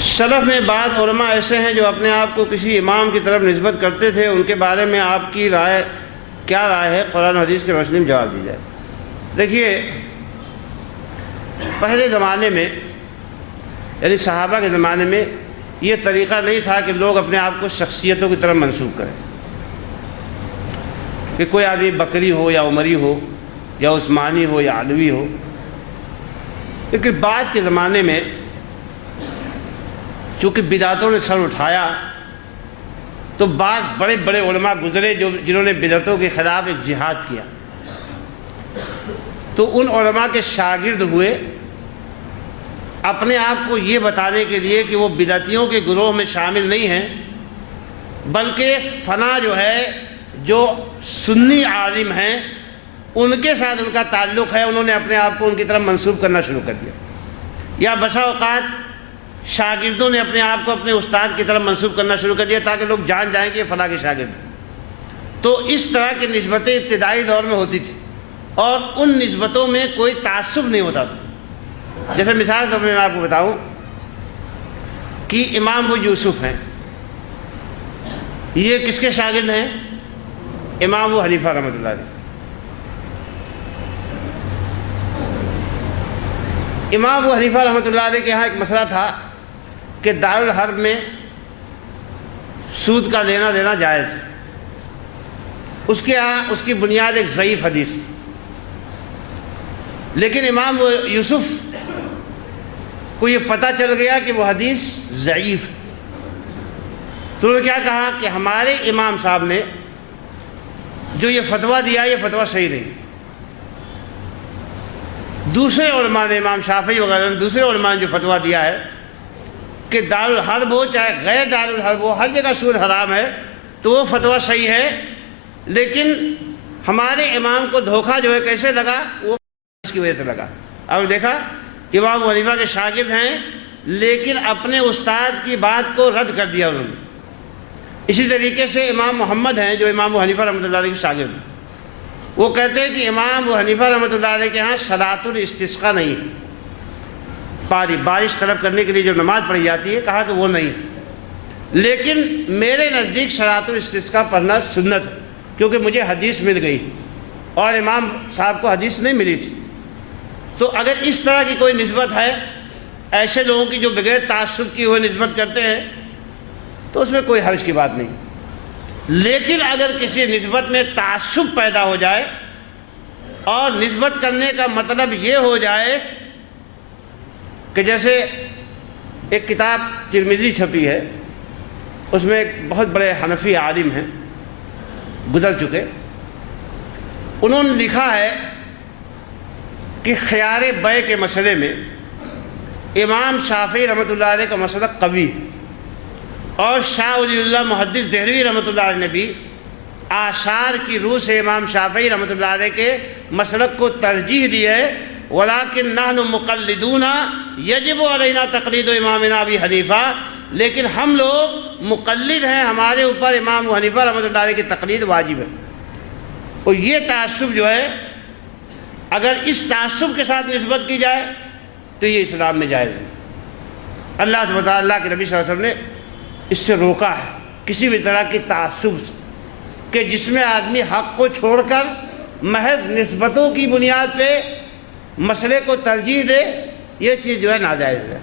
سلف میں بعض علماء ایسے ہیں جو اپنے آپ کو کسی امام کی طرف نسبت کرتے تھے، ان کے بارے میں آپ کی رائے کیا رائے ہے؟ قرآن و حدیث کی روشنی میں جواب دی جائے۔ دیکھیے، پہلے زمانے میں یعنی صحابہ کے زمانے میں یہ طریقہ نہیں تھا کہ لوگ اپنے آپ کو شخصیتوں کی طرف منسوب کریں، کہ کوئی آدمی بکری ہو یا عمری ہو یا عثمانی ہو یا علوی ہو۔ لیکن بعد کے زمانے میں چونکہ بدعتوں نے سر اٹھایا تو بعض بڑے بڑے علماء گزرے جنہوں نے بدعتوں کے خلاف ایک جہاد کیا، تو ان علماء کے شاگرد ہوئے اپنے آپ کو یہ بتانے کے لیے کہ وہ بدعتیوں کے گروہ میں شامل نہیں ہیں، بلکہ فنا جو ہے جو سنی عالم ہیں ان کے ساتھ ان کا تعلق ہے، انہوں نے اپنے آپ کو ان کی طرف منسوب کرنا شروع کر دیا۔ یا بسا اوقات شاگردوں نے اپنے آپ کو اپنے استاد کی طرف منسوب کرنا شروع کر دیا تاکہ لوگ جان جائیں کہ یہ فلاں کے شاگرد۔ تو اس طرح کی نسبتیں ابتدائی دور میں ہوتی تھی اور ان نسبتوں میں کوئی تعصب نہیں ہوتا تھا۔ جیسے مثال کے طور پر میں آپ کو بتاؤں کہ امام ابو یوسف ہیں، یہ کس کے شاگرد ہیں؟ امام ابو حنیفہ رحمۃ اللہ علیہ۔ امام ابو حنیفہ رحمۃ اللہ علیہ کے ہاں ایک مسئلہ تھا کہ دارالحرب میں سود کا لینا دینا جائز ہے۔ اس کے ہاں اس کی بنیاد ایک ضعیف حدیث تھی، لیکن امام یوسف کو یہ پتہ چل گیا کہ وہ حدیث ضعیف ہے، تو انہوں نے کیا کہا کہ ہمارے امام صاحب نے جو یہ فتویٰ دیا یہ فتویٰ صحیح نہیں۔ دوسرے علماء نے، امام شافعی وغیرہ نے، دوسرے علماء نے جو فتویٰ دیا ہے کہ دارالحرب ہو چاہے غیر دارالحرب ہو، ہر جگہ سود حرام ہے، تو وہ فتویٰ صحیح ہے، لیکن ہمارے امام کو دھوکہ جو ہے کیسے لگا؟ وہ اس کی وجہ سے لگا۔ اب دیکھا کہ امام ابو حنیفہ کے شاگرد ہیں لیکن اپنے استاد کی بات کو رد کر دیا انہوں نے۔ اسی طریقے سے امام محمد ہیں جو امام ابو حنیفہ رحمۃ اللہ علیہ کے شاگرد ہیں، وہ کہتے ہیں کہ امام ابو حنیفہ رحمۃ اللہ علیہ کے ہاں صلاۃ الاستسقاء نہیں ہے، بارش طلب کرنے کے لیے جو نماز پڑھی جاتی ہے، کہا کہ وہ نہیں ہے، لیکن میرے نزدیک صلاۃ الاستسقاء پڑھنا سنت ہے کیونکہ مجھے حدیث مل گئی اور امام صاحب کو حدیث نہیں ملی تھی۔ تو اگر اس طرح کی کوئی نسبت ہے ایسے لوگوں کی جو بغیر تعصب کی ہوئے نسبت کرتے ہیں تو اس میں کوئی حرج کی بات نہیں، لیکن اگر کسی نسبت میں تعصب پیدا ہو جائے اور نسبت کرنے کا مطلب یہ ہو جائے کہ جیسے ایک کتاب ترمذی چھپی ہے، اس میں ایک بہت بڑے حنفی عالم ہیں گزر چکے، انہوں نے لکھا ہے کہ خیار بیع کے مسئلے میں امام شافعی رحمۃ اللہ علیہ کا مسئلہ قوی ہے، اور شاہ ولی اللہ محدث دہلوی رحمۃ اللہ علیہ نے بھی آثار کی روح سے امام شافعی رحمۃ اللہ علیہ کے مسلک کو ترجیح دی ہے، ولیکن نحن مقلدون یجب علینا تقلید امامنا ابی حنیفہ، لیکن ہم لوگ مقلد ہیں، ہمارے اوپر امام ابو حنیفہ رحمۃ اللہ علیہ کی تقلید واجب ہے۔ اور یہ تعصب جو ہے اگر اس تعصب کے ساتھ نسبت کی جائے تو یہ اسلام میں جائز ہے۔ اللہ تعالیٰ، اللہ کے نبی صلی اللہ علیہ وسلم نے اس سے روکا ہے کسی بھی طرح کی تعصب سے، کہ جس میں آدمی حق کو چھوڑ کر محض نسبتوں کی بنیاد پہ مسئلے کو ترجیح دے، یہ چیز جو ہے ناجائز ہے۔